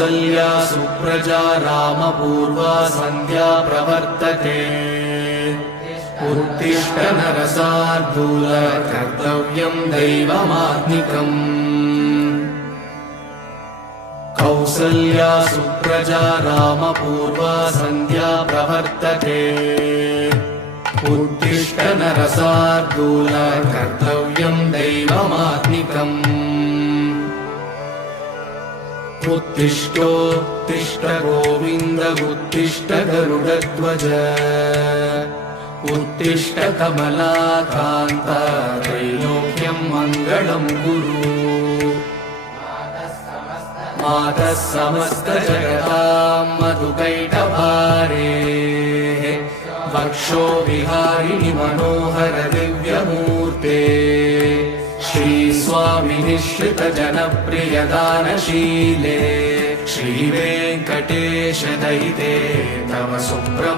कौसल्या सुप्रजा रामपूर्वा सन्ध्या प्रवर्तते उत्तिष्ठ नरशार्दूल कर्तव्यं दैवमात्मिकम् कौसल्या सुप्रजा रामपूर्वा सन्ध्या प्रवर्तते उत्तिष्ठ नरशार्दूल कर्तव्यं दैवमात्मिकम् उत्तिष्ठोत्तिष्ठ गोविन्द उत्तिष्ठ गरुडध्वज उत्तिष्ठ कमलाकान्त त्रैलोक्यं मङ्गलं कुरु मातः समस्त जगतां मधुकैटभारे वक्षो विहारिणि मनोहर दिव्यमूर्ते श्रीस्वामि निःश्रित जनप्रिय दानशीले श्रीवेङ्कटेश दयिते तव सुप्र